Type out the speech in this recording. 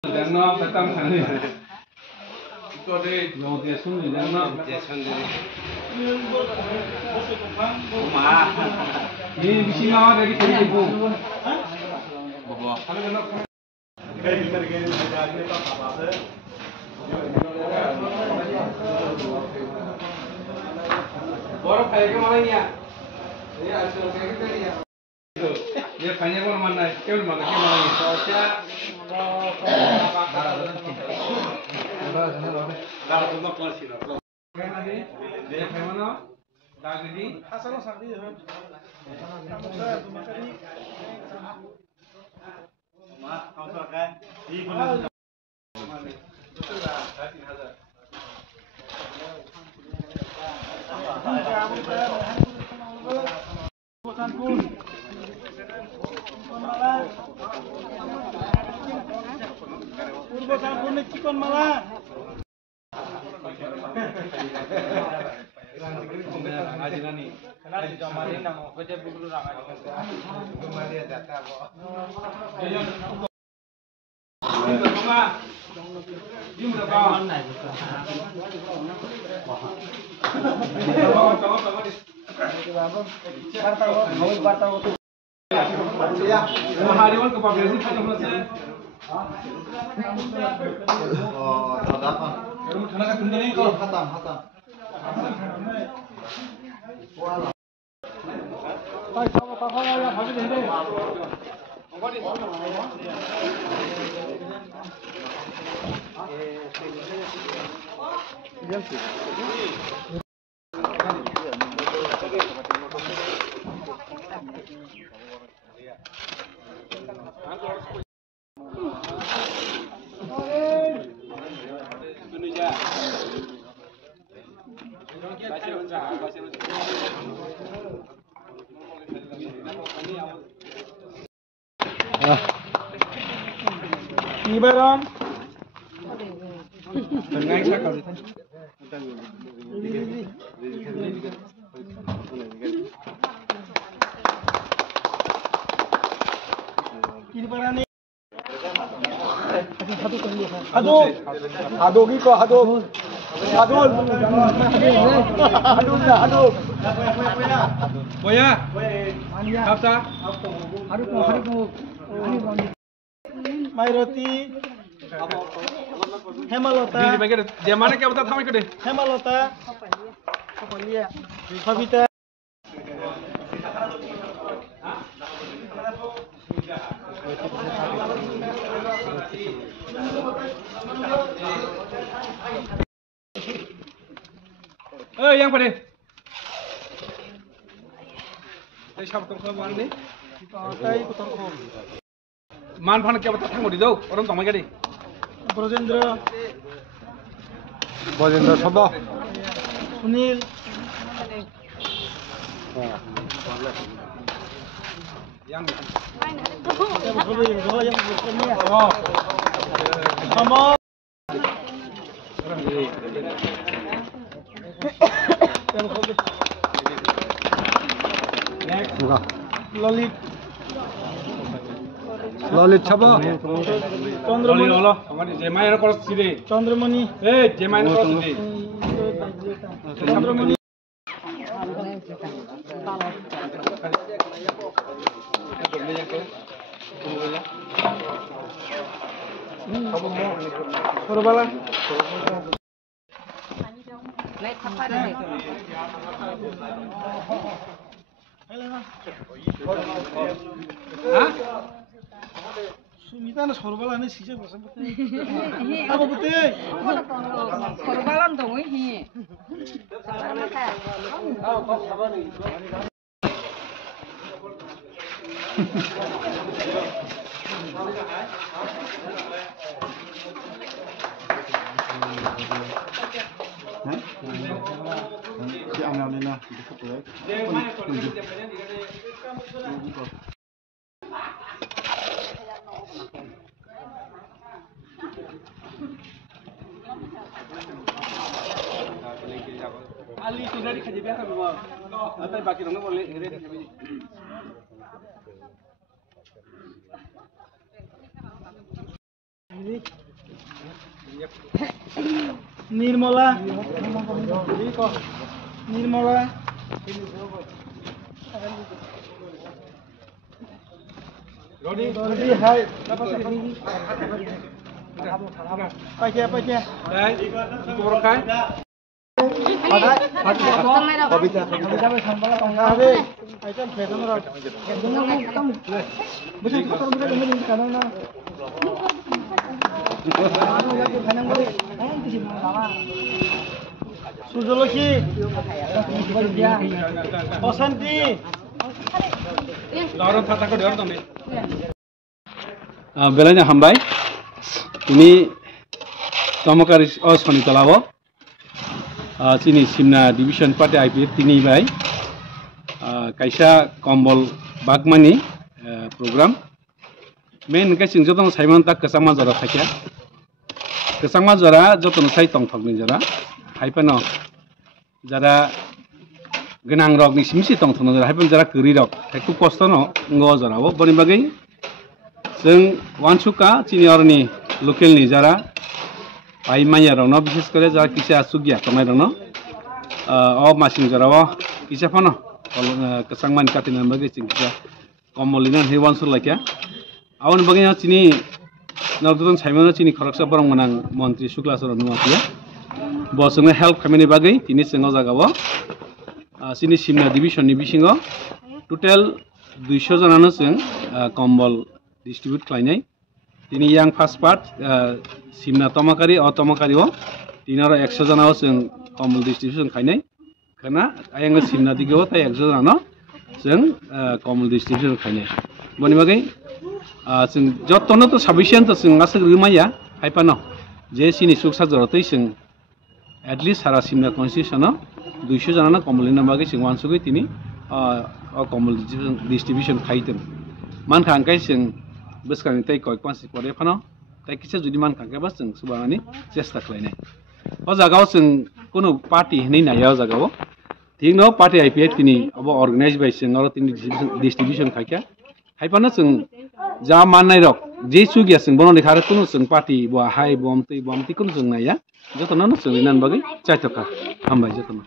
Jangan datang sana. Itu ada yang dia sendiri jangan. Dia sendiri. Mah. Ini bisa lah dari sini ibu. Bawa. Baru kayak kemana ya? Iya, asal kayak gitu ya. Dia kayaknya kemana mana? Kemana mana? Kemana? Soalnya Purbo sampun cikon malah. Ngajian nih. Karena di Jamarin nang kerja bulu nang Jamarin data kok. Ini udah kawan. Hariwan ke pabrik itu kan selesai. Oh, apa? Kamu thana ka tunda nahi ko? Khatam. Wala. Pai sama papa ya bhagi dei dei. Ibaran. Tengah saya kasih. Ibaran ni. Hado ki ko hado. Boya. Hafsa. Mairoti. Hemalota. Dia mana क्या बता था मैं कड़े? Hemalota. Savita. Yang pada? Saya siapa tuh kalau mana ni? Saya ikut tuh. Man fan क्या बता था मुझे दो orang तमाम क्या deh? Bojendra Sabha Sunil yang Lalit Sabha Chandramani Allah Jemai na koros sini Chandramani Jemai na koros sini Chandramani Korbala Naik apa deh Hah? Sumita na sorbalan ni sisa basa betul. Apa betul? Sorbalan dong ini. Sabar makan. Oh, kau sabar ni. Si Angel ni na, dekat tu. Ali sudah dikaji biasa memang. Atau baki dong boleh ini. Ini Nirmala Nirmala Rodi hai pakai dai ikor kai Babita sampai tangga deh item beton rod betul betul ini kanan na Sujoloki Osanti Lawan tata ko dior tome belanya hambai ini tomakari osoni talawo sini simna division party IPF tini bai kaisa kombol bagmani program main kai sing jotong saimon tak kesama jara thakya kesama jara jotong sai tong thokni jara haipano jara genang rok ni simsi tong thono jara haipan jara kuri rok ekku kosto no ngo jara wo boni bagai जों वानसुका चिनियरनि लोकेलनि जारा भाई माइयारनो विशेष करे जारा किसा सुगिया कमाइरनो मासिं जाराव किसाफानो कसंमान काटिना बगे चिंकिसा कमलिना हे वानसु लाइका आवन बगे चिनि नरदन साइमनो चिनि खरकसा बरंगनां मन्त्रि शुक्लासर नुवातिया बसंगे हेल्प खामिनि बगे तिनि सिङाव जागाव चिनि सिमना डिभिजननि बिसिङाव टोटल 200 जनानो जों कम्बल distribute klainai tini yang first part simna tomakari otomakari o tinara 100 jana o जों कम्बल distribution खाइनाय kana ayang simna digeo ta 100 jana no जों कम्बल distribution खाइनाय बनि बागै जों जतनो तो sufficient तो जों आसग रुमाया हाइपानो जे सिनि सुखसा जरतै जों at least सारा simna constitution 200 jana ना कम्बल नि बागै जों वानसुगै तिनि कम्बल distribution खाइदों मान खांखाय जों बसखानि तै कय पांसि परे फानो तै किसे जुदि मान खांखाय बस जों सुबानि चेष्टा खालायनाय ओ जागाव जों कोनो पार्टी हनै नाया जागाव थिग न पार्टी आईपीएफ तिनि अब अर्गानाइज बाय जों और तिनि डिस्ट्रिब्यूशन खायखा हाइपानो जों जा माननाय रक जे सुगिया जों बनो लेखा कोनो जों पार्टी बा हाय बमति कोनो जों नाया जतनो जों नान बागै चाइथका हामबाय जतनो